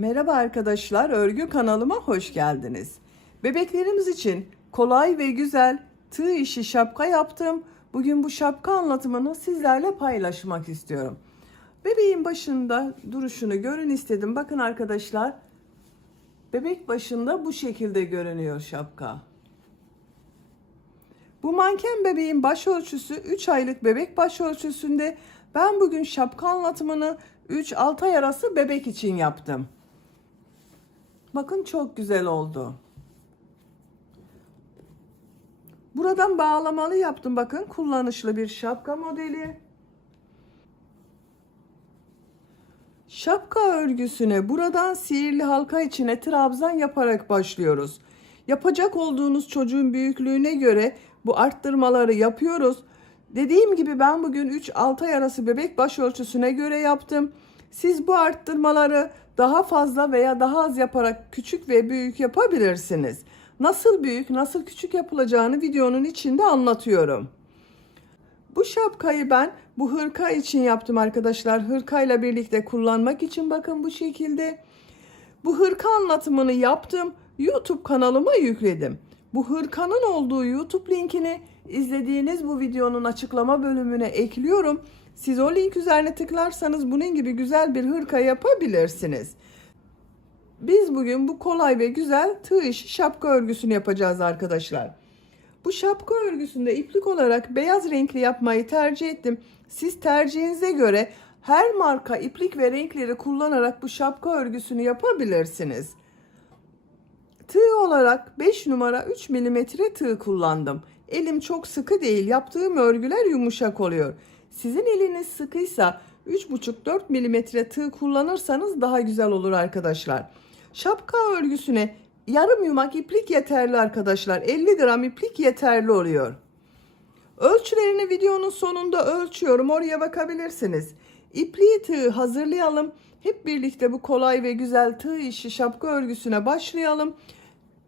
Merhaba arkadaşlar, örgü kanalıma hoş geldiniz. Bebeklerimiz için kolay ve güzel tığ işi şapka yaptım. Bugün bu şapka anlatımını sizlerle paylaşmak istiyorum. Bebeğin başında duruşunu görün istedim. Bakın arkadaşlar, bebek başında bu şekilde görünüyor şapka. Bu manken bebeğin başölçüsü 3 aylık bebek başölçüsünde. Ben bugün şapka anlatımını 3-6 ay arası bebek için yaptım. Bakın çok güzel oldu. Buradan bağlamalı yaptım. Bakın kullanışlı bir şapka modeli. Şapka örgüsüne buradan sihirli halka içine trabzan yaparak başlıyoruz. Yapacak olduğunuz çocuğun büyüklüğüne göre bu arttırmaları yapıyoruz. Dediğim gibi ben bugün 3-6 ay arası bebek başölçüsüne göre yaptım. Siz bu arttırmaları daha fazla veya daha az yaparak küçük ve büyük yapabilirsiniz. Nasıl büyük, nasıl küçük yapılacağını videonun içinde anlatıyorum. Bu şapkayı ben bu hırka için yaptım arkadaşlar. Hırkayla birlikte kullanmak için bakın bu şekilde. Bu hırka anlatımını yaptım. YouTube kanalıma yükledim. Bu hırkanın olduğu YouTube linkini izlediğiniz bu videonun açıklama bölümüne ekliyorum. Siz o link üzerine tıklarsanız bunun gibi güzel bir hırka yapabilirsiniz. Biz bugün bu kolay ve güzel tığ işi şapka örgüsünü yapacağız arkadaşlar. Bu şapka örgüsünde iplik olarak beyaz renkli yapmayı tercih ettim. Siz tercihinize göre her marka iplik ve renkleri kullanarak bu şapka örgüsünü yapabilirsiniz. Tığ olarak 5 numara 3 milimetre tığ kullandım. Elim çok sıkı değil. Yaptığım örgüler yumuşak oluyor. Sizin eliniz sıkıysa 3,5-4 milimetre tığ kullanırsanız daha güzel olur arkadaşlar. Şapka örgüsüne yarım yumak iplik yeterli arkadaşlar. 50 gram iplik yeterli oluyor. Ölçülerini videonun sonunda ölçüyorum. Oraya bakabilirsiniz. İpliği tığ hazırlayalım. Hep birlikte bu kolay ve güzel tığ işi şapka örgüsüne başlayalım.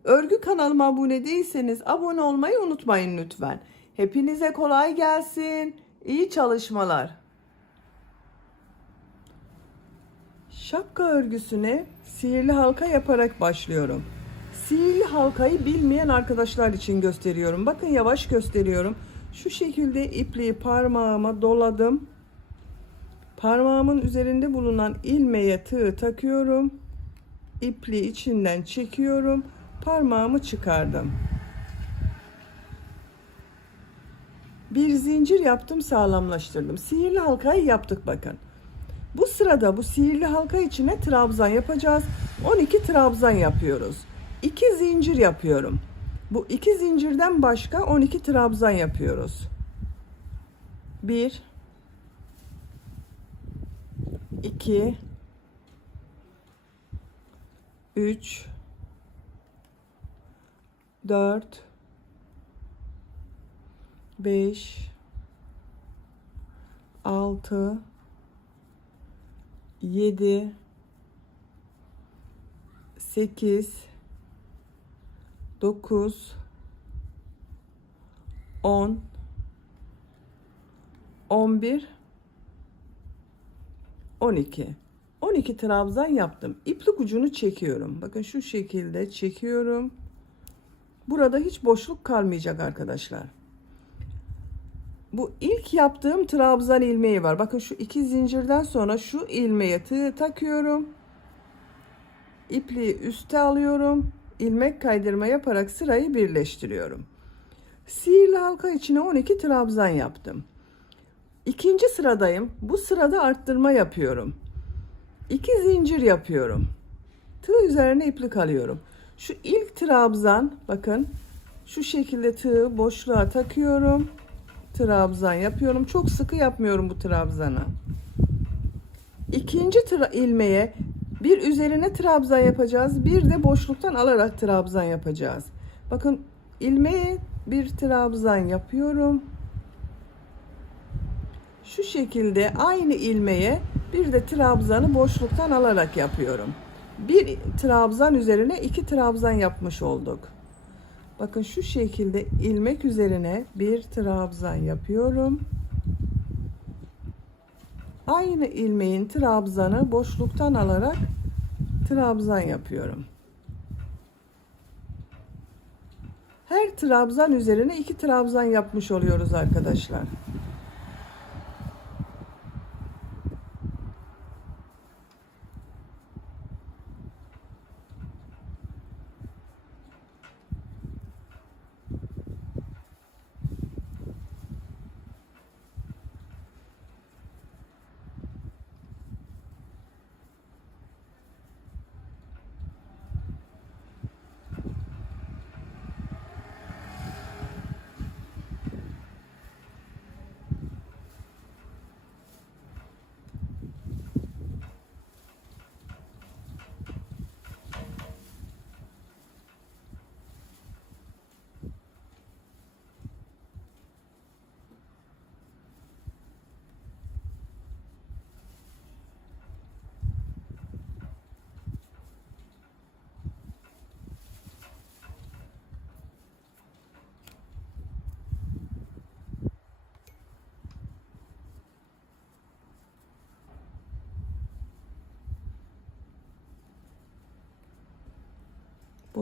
Örgü kanalıma abone değilseniz abone olmayı unutmayın lütfen. Hepinize kolay gelsin. İyi çalışmalar. Şapka örgüsüne sihirli halka yaparak başlıyorum. Sihirli halkayı bilmeyen arkadaşlar için gösteriyorum. Bakın yavaş gösteriyorum. Şu şekilde ipliği parmağıma doladım. Parmağımın üzerinde bulunan ilmeğe tığ takıyorum. İpliği içinden çekiyorum. Parmağımı çıkardım. Bir zincir yaptım, sağlamlaştırdım. Sihirli halkayı yaptık bakın. Bu sırada bu sihirli halka içine trabzan yapacağız. 12 trabzan yapıyoruz. 2 zincir yapıyorum. Bu 2 zincirden başka 12 trabzan yapıyoruz. 1 2 3 4 5 6 7 8 9 10 11 12 trabzan yaptım. İplik ucunu çekiyorum. Bakın şu şekilde çekiyorum. Burada hiç boşluk kalmayacak arkadaşlar. Bu ilk yaptığım trabzan ilmeği var. Bakın şu 2 zincirden sonra şu ilmeğe tığ takıyorum. İpliği üste alıyorum. İlmek kaydırma yaparak sırayı birleştiriyorum. Sihirli halka içine 12 trabzan yaptım. İkinci sıradayım. Bu sırada arttırma yapıyorum. 2 zincir yapıyorum. Tığ üzerine iplik alıyorum. Şu ilk trabzan, bakın şu şekilde tığı boşluğa takıyorum. Trabzan yapıyorum. Çok sıkı yapmıyorum bu trabzanı. İkinci ilmeğe bir üzerine trabzan yapacağız. Bir de boşluktan alarak trabzan yapacağız. Bakın ilmeğe bir trabzan yapıyorum. Şu şekilde aynı ilmeğe bir de trabzanı boşluktan alarak yapıyorum. Bir trabzan üzerine 2 trabzan yapmış olduk. Bakın şu şekilde ilmek üzerine bir trabzan yapıyorum. Aynı ilmeğin trabzanı boşluktan alarak trabzan yapıyorum. Her trabzan üzerine 2 trabzan yapmış oluyoruz arkadaşlar.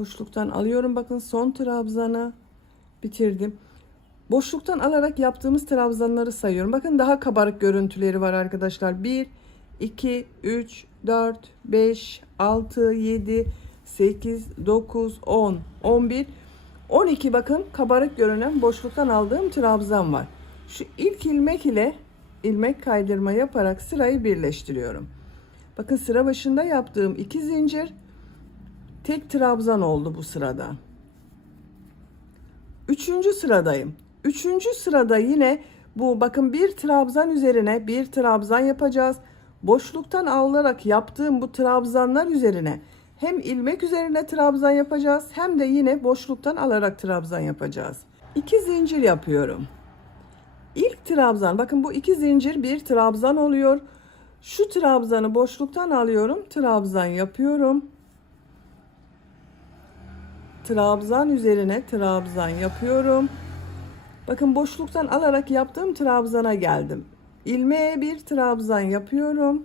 Boşluktan alıyorum. Bakın son trabzanı bitirdim. Boşluktan alarak yaptığımız trabzanları sayıyorum. Bakın daha kabarık görüntüleri var arkadaşlar. 1, 2, 3, 4, 5, 6, 7, 8, 9, 10, 11, 12 bakın kabarık görünen boşluktan aldığım trabzan var. Şu ilk ilmek ile ilmek kaydırma yaparak sırayı birleştiriyorum. Bakın sıra başında yaptığım 2 zincir tek trabzan oldu bu sırada. Üçüncü sıradayım. Üçüncü sırada yine bu bakın bir trabzan üzerine bir trabzan yapacağız. Boşluktan alarak yaptığım bu trabzanlar üzerine hem ilmek üzerine trabzan yapacağız hem de yine boşluktan alarak trabzan yapacağız. 2 zincir yapıyorum. İlk trabzan bakın bu 2 zincir bir trabzan oluyor. Şu trabzanı boşluktan alıyorum, trabzan yapıyorum. Trabzan üzerine trabzan yapıyorum. Bakın boşluktan alarak yaptığım trabzana geldim. İlmeğe bir trabzan yapıyorum.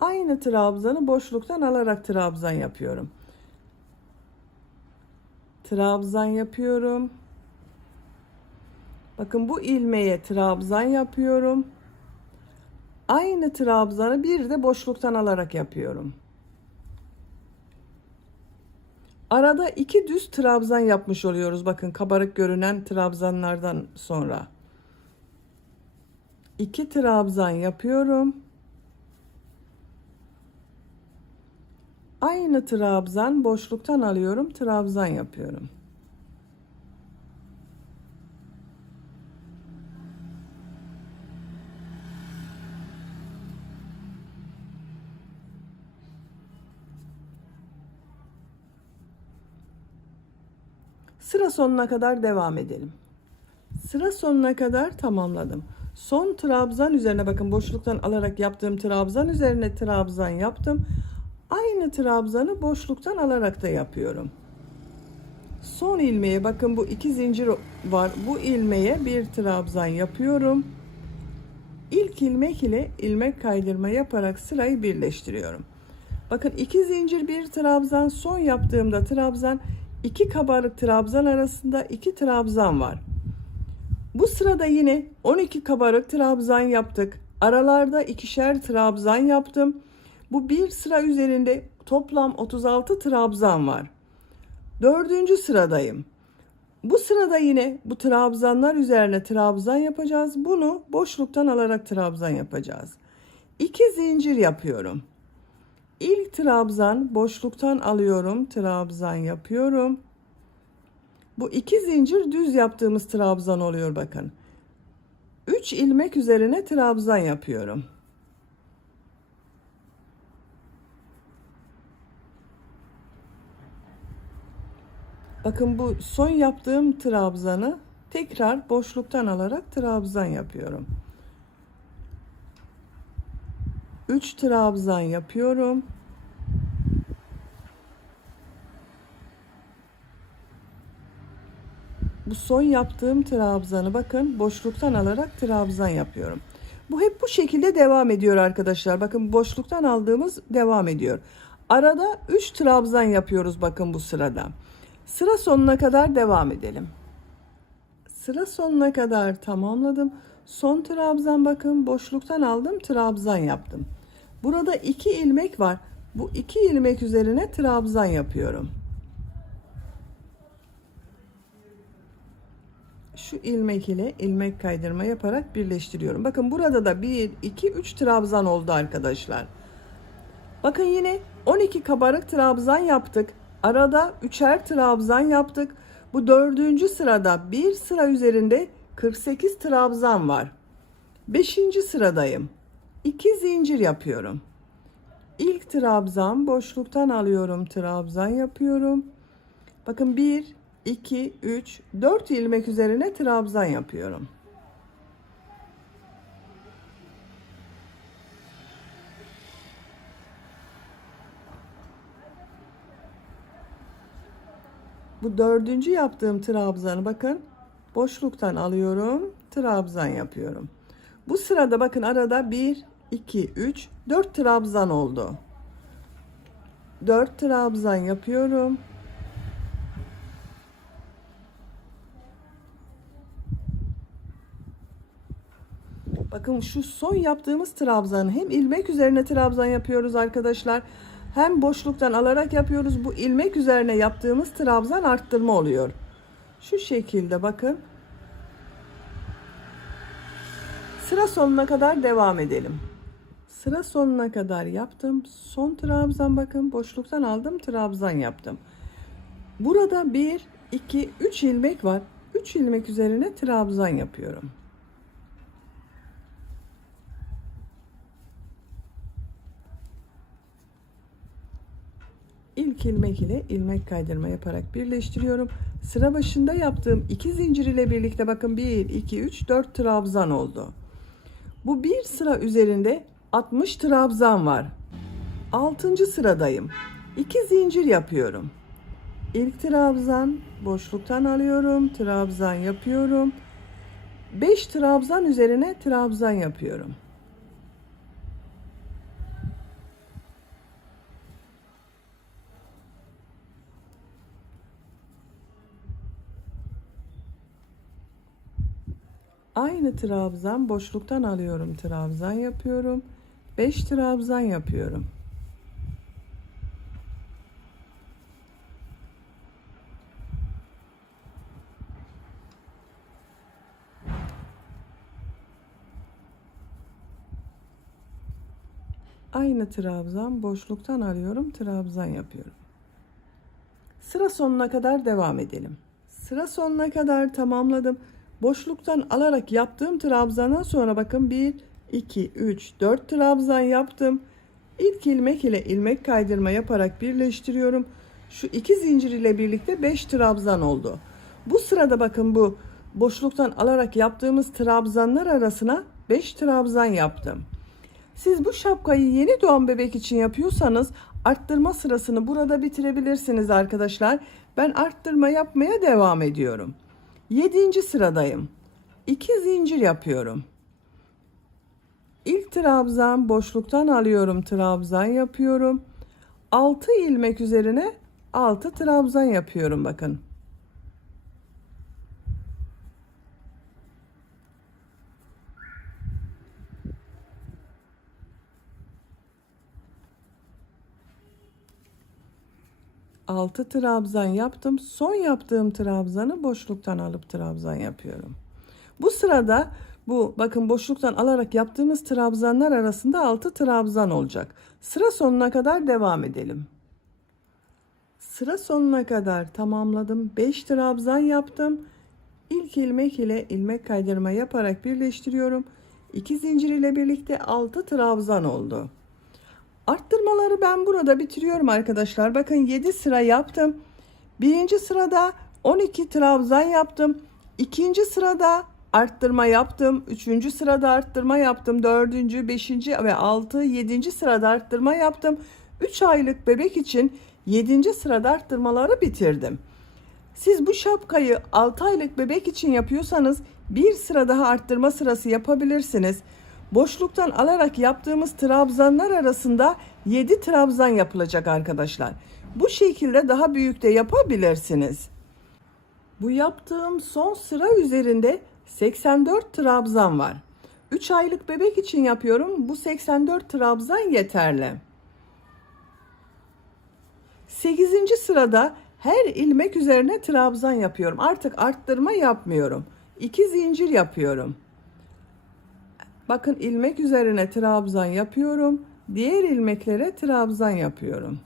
Aynı trabzanı boşluktan alarak trabzan yapıyorum. Trabzan yapıyorum. Bakın bu ilmeğe trabzan yapıyorum. Aynı trabzanı bir de boşluktan alarak yapıyorum. Arada 2 düz trabzan yapmış oluyoruz. Bakın kabarık görünen trabzanlardan sonra. 2 trabzan yapıyorum. Aynı trabzan boşluktan alıyorum, trabzan yapıyorum. Sıra sonuna kadar devam edelim. Sıra sonuna kadar tamamladım. Son trabzan üzerine bakın boşluktan alarak yaptığım trabzan üzerine trabzan yaptım. Aynı trabzanı boşluktan alarak da yapıyorum. Son ilmeğe bakın bu 2 zincir var. Bu ilmeğe bir trabzan yapıyorum. İlk ilmek ile ilmek kaydırma yaparak sırayı birleştiriyorum. Bakın 2 zincir bir trabzan, son yaptığımda trabzan, 2 kabarık trabzan arasında 2 trabzan var. Bu sırada yine 12 kabarık trabzan yaptık. Aralarda ikişer trabzan yaptım. Bu bir sıra üzerinde toplam 36 trabzan var. Dördüncü sıradayım. Bu sırada yine bu trabzanlar üzerine trabzan yapacağız. Bunu boşluktan alarak trabzan yapacağız. 2 zincir yapıyorum. İlk trabzan boşluktan alıyorum, trabzan yapıyorum. Bu 2 zincir düz yaptığımız trabzan oluyor bakın. 3 ilmek üzerine trabzan yapıyorum. Bakın bu son yaptığım trabzanı tekrar boşluktan alarak trabzan yapıyorum. 3 trabzan yapıyorum. Bu son yaptığım trabzanı bakın boşluktan alarak trabzan yapıyorum. Bu hep bu şekilde devam ediyor arkadaşlar. Bakın boşluktan aldığımız devam ediyor. Arada 3 trabzan yapıyoruz bakın bu sırada. Sıra sonuna kadar devam edelim. Sıra sonuna kadar tamamladım. Son trabzan bakın boşluktan aldım, trabzan yaptım. Burada 2 ilmek var. Bu 2 ilmek üzerine trabzan yapıyorum. Şu ilmek ile ilmek kaydırma yaparak birleştiriyorum. Bakın burada da 1 2 3 trabzan oldu arkadaşlar. Bakın yine 12 kabarık trabzan yaptık. Arada 3'er trabzan yaptık. Bu 4. sırada bir sıra üzerinde 48 trabzan var. 5. sıradayım. 2 zincir yapıyorum. İlk trabzan boşluktan alıyorum, trabzan yapıyorum. Bakın 1 2 3 4 ilmek üzerine trabzan yapıyorum. Bu 4. yaptığım trabzanı bakın boşluktan alıyorum, trabzan yapıyorum. Bu sırada bakın arada 1 2 3 4 trabzan oldu. 4 trabzan yapıyorum. Bakın şu son yaptığımız trabzanı hem ilmek üzerine trabzan yapıyoruz arkadaşlar. Hem boşluktan alarak yapıyoruz. Bu ilmek üzerine yaptığımız trabzan arttırma oluyor. Şu şekilde bakın. Sıra sonuna kadar devam edelim. Sıra sonuna kadar yaptım. Son trabzan bakın boşluktan aldım, trabzan yaptım. Burada 1 2 3 ilmek var. 3 ilmek üzerine trabzan yapıyorum. İlk ilmek ile ilmek kaydırma yaparak birleştiriyorum. Sıra başında yaptığım 2 zincir ile birlikte bakın 1 2 3 4 trabzan oldu. Bu bir sıra üzerinde 60 trabzan var. 6. sıradayım. 2 zincir yapıyorum. İlk trabzan boşluktan alıyorum, trabzan yapıyorum. 5 trabzan üzerine trabzan yapıyorum. Aynı trabzan boşluktan alıyorum, trabzan yapıyorum. 5 trabzan yapıyorum. Aynı trabzan boşluktan alıyorum, trabzan yapıyorum. Sıra sonuna kadar devam edelim. Sıra sonuna kadar tamamladım. Boşluktan alarak yaptığım trabzandan sonra bakın 1 2 3 4 trabzan yaptım. İlk ilmek ile ilmek kaydırma yaparak birleştiriyorum. Şu 2 zincir ile birlikte 5 trabzan oldu. Bu sırada bakın bu boşluktan alarak yaptığımız trabzanlar arasına 5 trabzan yaptım. Siz bu şapkayı yeni doğan bebek için yapıyorsanız arttırma sırasını burada bitirebilirsiniz arkadaşlar. Ben arttırma yapmaya devam ediyorum. 7. sıradayım. 2 zincir yapıyorum. İlk trabzan boşluktan alıyorum, trabzan yapıyorum. 6 ilmek üzerine 6 trabzan yapıyorum bakın. Altı trabzan yaptım. Son yaptığım trabzanı boşluktan alıp trabzan yapıyorum. Bu sırada bu bakın boşluktan alarak yaptığımız trabzanlar arasında 6 trabzan olacak. Sıra sonuna kadar devam edelim. Sıra sonuna kadar tamamladım. 5 trabzan yaptım. İlk ilmek ile ilmek kaydırma yaparak birleştiriyorum. 2 zincir ile birlikte 6 trabzan oldu. Arttırmaları ben burada bitiriyorum arkadaşlar. Bakın 7 sıra yaptım. Birinci sırada 12 trabzan yaptım. İkinci sırada arttırma yaptım. Üçüncü sırada arttırma yaptım. Dördüncü, beşinci ve 6, 7. sırada arttırma yaptım. 3 aylık bebek için 7. sırada arttırmaları bitirdim. Siz bu şapkayı 6 aylık bebek için yapıyorsanız bir sıra daha arttırma sırası yapabilirsiniz. Boşluktan alarak yaptığımız trabzanlar arasında 7 trabzan yapılacak arkadaşlar. Bu şekilde daha büyük de yapabilirsiniz. Bu yaptığım son sıra üzerinde 84 trabzan var. 3 aylık bebek için yapıyorum. Bu 84 trabzan yeterli. 8. sırada her ilmek üzerine trabzan yapıyorum. Artık arttırma yapmıyorum. 2 zincir yapıyorum. Bakın, ilmek üzerine trabzan yapıyorum. Diğer ilmeklere trabzan yapıyorum.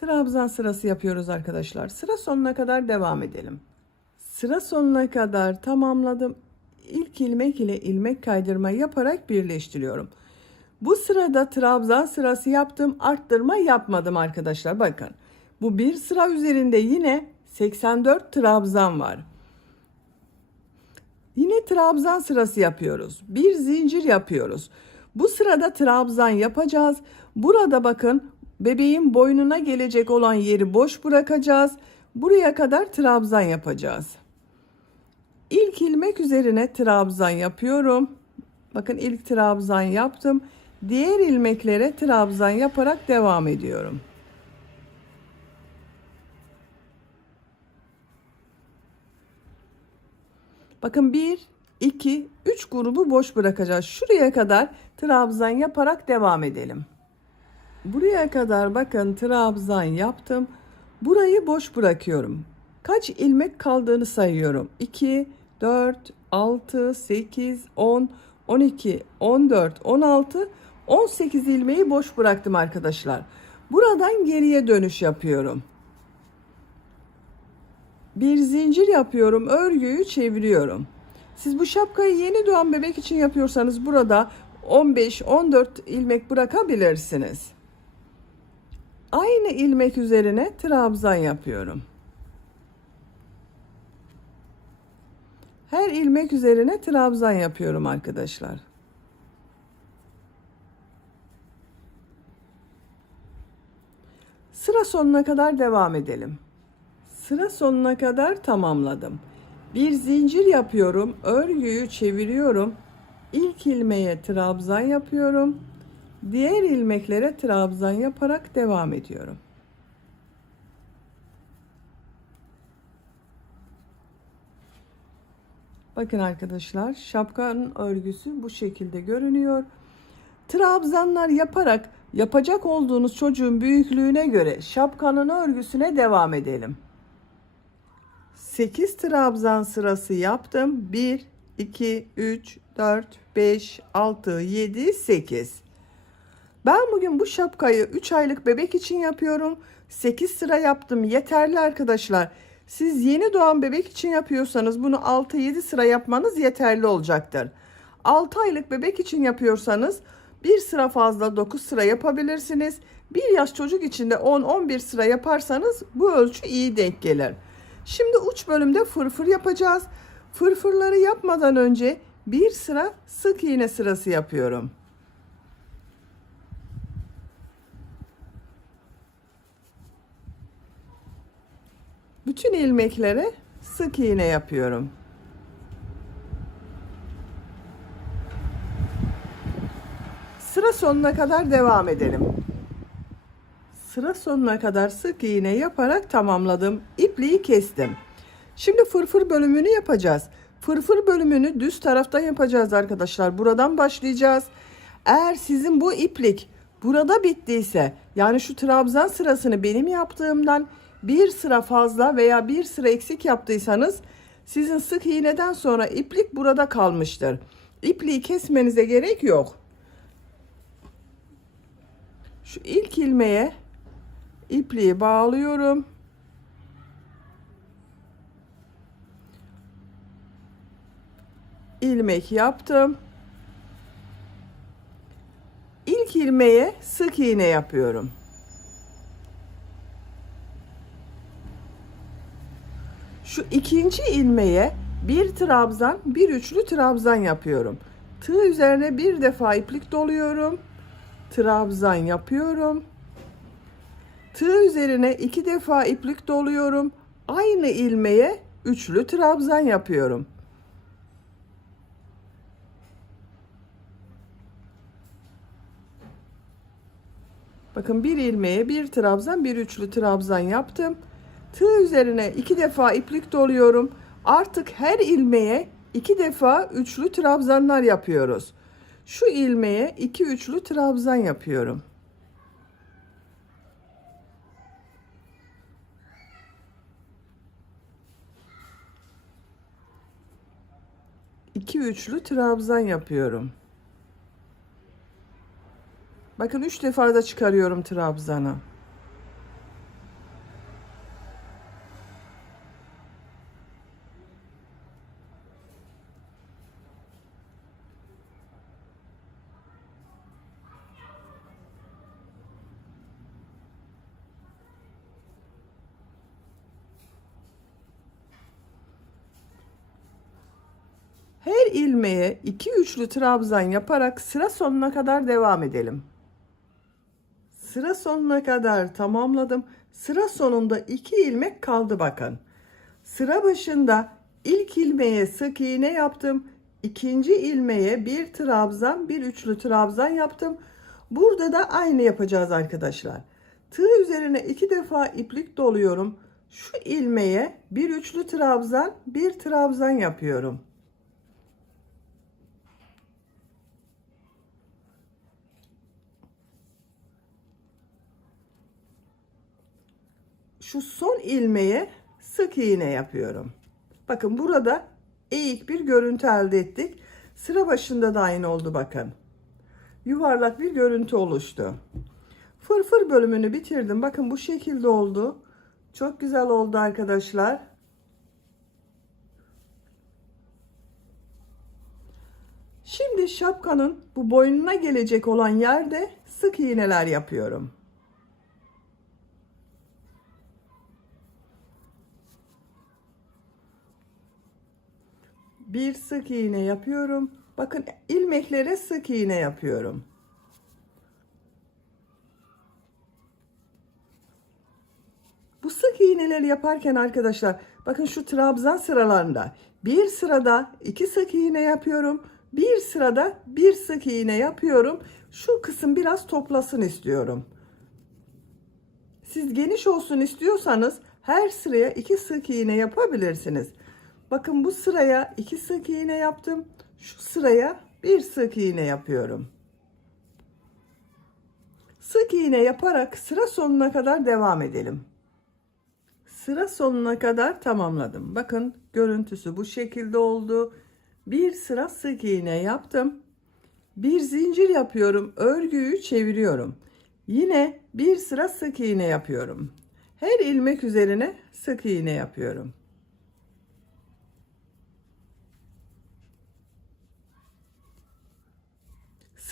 Trabzan sırası yapıyoruz arkadaşlar. Sıra sonuna kadar devam edelim. Sıra sonuna kadar tamamladım. İlk ilmek ile ilmek kaydırma yaparak birleştiriyorum. Bu sırada trabzan sırası yaptım. Arttırma yapmadım arkadaşlar. Bakın. Bu bir sıra üzerinde yine 84 trabzan var. Yine trabzan sırası yapıyoruz. Bir zincir yapıyoruz. Bu sırada trabzan yapacağız. Burada bakın, bebeğin boynuna gelecek olan yeri boş bırakacağız. Buraya kadar trabzan yapacağız. İlk ilmek üzerine trabzan yapıyorum. Bakın, ilk trabzan yaptım. Diğer ilmeklere trabzan yaparak devam ediyorum. Bakın, 1, 2, 3 grubu boş bırakacağız. Şuraya kadar trabzan yaparak devam edelim. Buraya kadar bakın trabzan yaptım. Burayı boş bırakıyorum. Kaç ilmek kaldığını sayıyorum. 2, 4, 6, 8, 10, 12, 14, 16, 18 ilmeği boş bıraktım arkadaşlar. Buradan geriye dönüş yapıyorum. Bir zincir yapıyorum. Örgüyü çeviriyorum. Siz bu şapkayı yeni doğan bebek için yapıyorsanız burada 15-14 ilmek bırakabilirsiniz. Aynı ilmek üzerine trabzan yapıyorum. Her ilmek üzerine trabzan yapıyorum arkadaşlar. Sıra sonuna kadar devam edelim. Sıra sonuna kadar tamamladım. Bir zincir yapıyorum. Örgüyü çeviriyorum. İlk ilmeğe trabzan yapıyorum. Diğer ilmeklere trabzan yaparak devam ediyorum. Bakın arkadaşlar, şapkanın örgüsü bu şekilde görünüyor. Trabzanlar yaparak yapacak olduğunuz çocuğun büyüklüğüne göre şapkanın örgüsüne devam edelim. 8 trabzan sırası yaptım. 1, 2, 3, 4, 5, 6, 7, 8. Ben bugün bu şapkayı 3 aylık bebek için yapıyorum. 8 sıra yaptım. Yeterli arkadaşlar. Siz yeni doğan bebek için yapıyorsanız bunu 6-7 sıra yapmanız yeterli olacaktır. 6 aylık bebek için yapıyorsanız bir sıra fazla 9 sıra yapabilirsiniz. 1 yaş çocuk için de 10-11 sıra yaparsanız bu ölçü iyi denk gelir. Şimdi uç bölümde fırfır yapacağız. Fırfırları yapmadan önce bir sıra sık iğne sırası yapıyorum. Bütün ilmeklere sık iğne yapıyorum. Sıra sonuna kadar devam edelim. Sıra sonuna kadar sık iğne yaparak tamamladım. İpliği kestim. Şimdi fırfır bölümünü yapacağız. Fırfır bölümünü düz taraftan yapacağız arkadaşlar. Buradan başlayacağız. Eğer sizin bu iplik burada bittiyse, yani şu trabzan sırasını benim yaptığımdan bir sıra fazla veya bir sıra eksik yaptıysanız sizin sık iğneden sonra iplik burada kalmıştır. İpliği kesmenize gerek yok. Şu ilk ilmeğe ipliği bağlıyorum. İlmek yaptım. İlk ilmeğe sık iğne yapıyorum. Şu ikinci ilmeğe bir trabzan, bir üçlü trabzan yapıyorum. Tığ üzerine bir defa iplik doluyorum. Trabzan yapıyorum. Tığ üzerine 2 defa iplik doluyorum. Aynı ilmeğe üçlü trabzan yapıyorum. Bakın bir ilmeğe bir trabzan, bir üçlü trabzan yaptım. Tığ üzerine 2 defa iplik doluyorum. Artık her ilmeğe 2 defa üçlü trabzanlar yapıyoruz. Şu ilmeğe 2 üçlü trabzan yapıyorum. İki üçlü trabzan yapıyorum. Bakın 3 defa da çıkarıyorum trabzanı. Her ilmeğe 2 üçlü trabzan yaparak sıra sonuna kadar devam edelim. Sıra sonuna kadar tamamladım. Sıra sonunda 2 ilmek kaldı bakın. Sıra başında ilk ilmeğe sık iğne yaptım. İkinci ilmeğe bir trabzan, bir üçlü trabzan yaptım. Burada da aynı yapacağız arkadaşlar. Tığ üzerine 2 defa iplik doluyorum. Şu ilmeğe bir üçlü trabzan, bir trabzan yapıyorum. Şu son ilmeğe sık iğne yapıyorum. Bakın burada eğik bir görüntü elde ettik. Sıra başında da aynı oldu bakın. Yuvarlak bir görüntü oluştu. Fırfır bölümünü bitirdim. Bakın bu şekilde oldu. Çok güzel oldu arkadaşlar. Şimdi şapkanın bu boynuna gelecek olan yerde sık iğneler yapıyorum. Bir sık iğne yapıyorum. Bakın ilmeklere sık iğne yapıyorum. Bu sık iğneleri yaparken arkadaşlar bakın şu trabzan sıralarında bir sırada 2 sık iğne yapıyorum. Bir sırada bir sık iğne yapıyorum. Şu kısım biraz toplasın istiyorum. Siz geniş olsun istiyorsanız her sıraya 2 sık iğne yapabilirsiniz. Bakın bu sıraya 2 sık iğne yaptım. Şu sıraya bir sık iğne yapıyorum. Sık iğne yaparak sıra sonuna kadar devam edelim. Sıra sonuna kadar tamamladım. Bakın görüntüsü bu şekilde oldu. Bir sıra sık iğne yaptım. Bir zincir yapıyorum. Örgüyü çeviriyorum. Yine bir sıra sık iğne yapıyorum. Her ilmek üzerine sık iğne yapıyorum.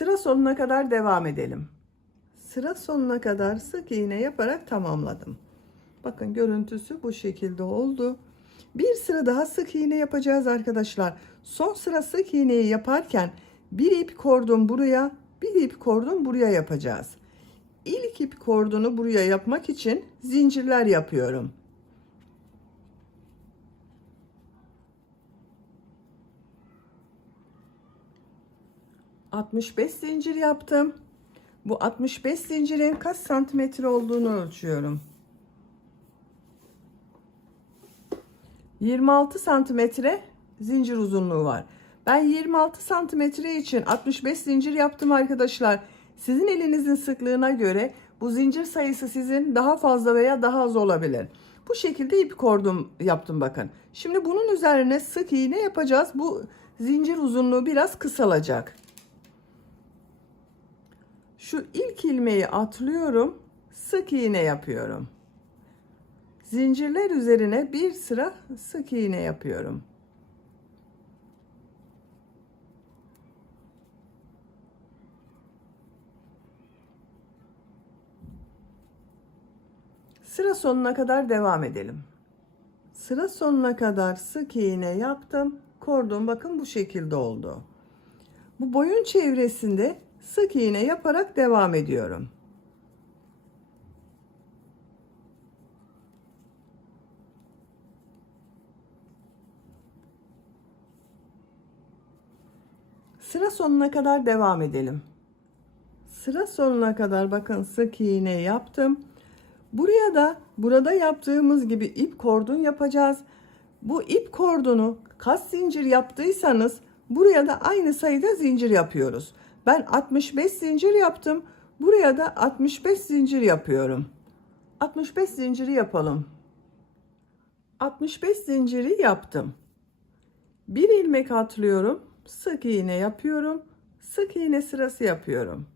Sıra sonuna kadar devam edelim. Sıra sonuna kadar sık iğne yaparak tamamladım. Bakın görüntüsü bu şekilde oldu. Bir sıra daha sık iğne yapacağız arkadaşlar. Son sıra sık iğneyi yaparken bir ip kordon buraya, bir ip kordon buraya yapacağız. İlk ip kordonu buraya yapmak için zincirler yapıyorum. ...65 zincir yaptım. Bu 65 zincirin kaç santimetre olduğunu ölçüyorum. 26 santimetre zincir uzunluğu var. Ben 26 santimetre için 65 zincir yaptım arkadaşlar. Sizin elinizin sıklığına göre bu zincir sayısı sizin daha fazla veya daha az olabilir. Bu şekilde ip kordon yaptım bakın. Şimdi bunun üzerine sık iğne yapacağız. Bu zincir uzunluğu biraz kısalacak. Şu ilk ilmeği atlıyorum. Sık iğne yapıyorum. Zincirler üzerine bir sıra sık iğne yapıyorum. Sıra sonuna kadar devam edelim. Sıra sonuna kadar sık iğne yaptım. Kordon bakın bu şekilde oldu. Bu boyun çevresinde sık iğne yaparak devam ediyorum. Sıra sonuna kadar devam edelim. Sıra sonuna kadar bakın sık iğne yaptım. Buraya da burada yaptığımız gibi ip kordon yapacağız. Bu ip kordonu kaç zincir yaptıysanız buraya da aynı sayıda zincir yapıyoruz. Ben 65 zincir yaptım. Buraya da 65 zincir yapıyorum. 65 zinciri yapalım. 65 zinciri yaptım. Bir ilmek atlıyorum. Sık iğne yapıyorum. Sık iğne sırası yapıyorum.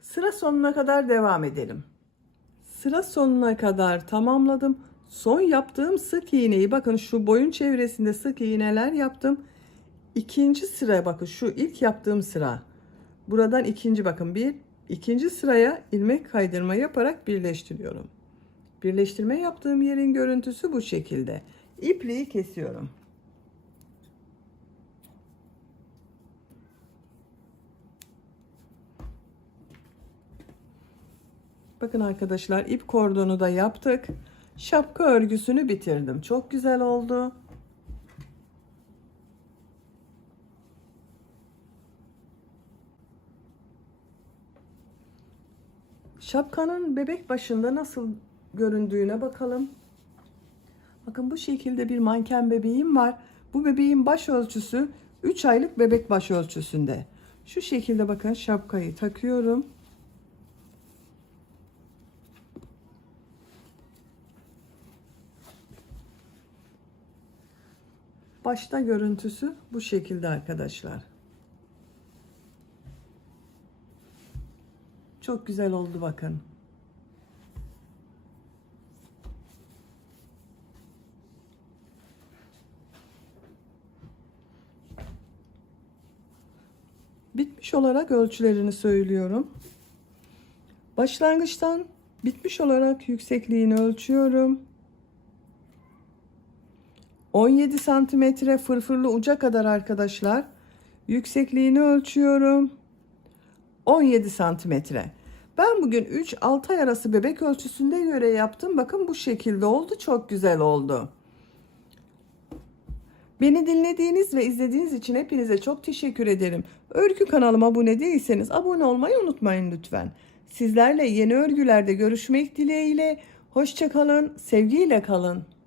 Sıra sonuna kadar devam edelim. Sıra sonuna kadar tamamladım. Son yaptığım sık iğneyi bakın şu boyun çevresinde sık iğneler yaptım. İkinci sıra bakın şu ilk yaptığım sıra. Buradan ikinci bakın ikinci sıraya ilmek kaydırma yaparak birleştiriyorum. Birleştirme yaptığım yerin görüntüsü bu şekilde. İpliği kesiyorum. Bakın arkadaşlar ip kordonu da yaptık. Şapka örgüsünü bitirdim. Çok güzel oldu. Şapkanın bebek başında nasıl göründüğüne bakalım. Bakın bu şekilde bir manken bebeğim var. Bu bebeğin baş ölçüsü 3 aylık bebek baş ölçüsünde. Şu şekilde bakın şapkayı takıyorum. Başta görüntüsü bu şekilde arkadaşlar. Çok güzel oldu bakın. Bitmiş olarak ölçülerini söylüyorum. Başlangıçtan bitmiş olarak yüksekliğini ölçüyorum. 17 santimetre fırfırlı uca kadar arkadaşlar. Yüksekliğini ölçüyorum. 17 santimetre. Ben bugün 3-6 ay arası bebek ölçüsünde göre yaptım. Bakın bu şekilde oldu. Çok güzel oldu. Beni dinlediğiniz ve izlediğiniz için hepinize çok teşekkür ederim. Örgü kanalıma abone değilseniz abone olmayı unutmayın lütfen. Sizlerle yeni örgülerde görüşmek dileğiyle. Hoşça kalın, sevgiyle kalın.